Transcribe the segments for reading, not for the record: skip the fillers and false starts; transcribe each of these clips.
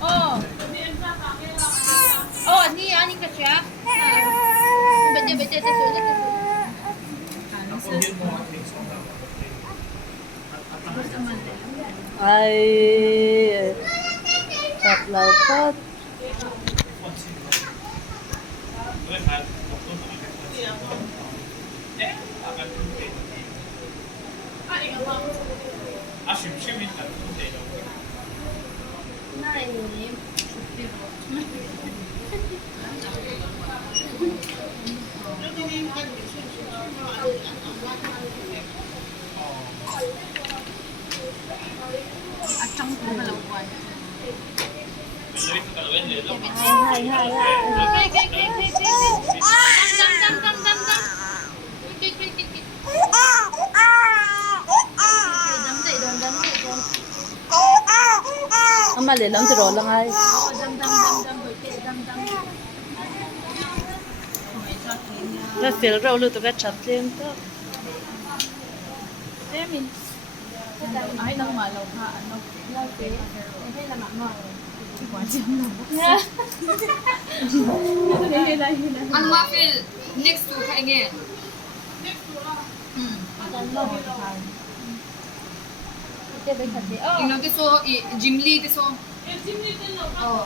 Oh. Oh, ani ka siya. Bete sulit. Ay, patlaw-pat. Atang ko malawan. Hai. Ang malilam si Rolang ay. Ra feel ra ulo to ka chat len to. Ay nang malaw ha ano. Ang waffle next to khaenge. Ino tiso jimli tiso. Oh.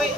Wait,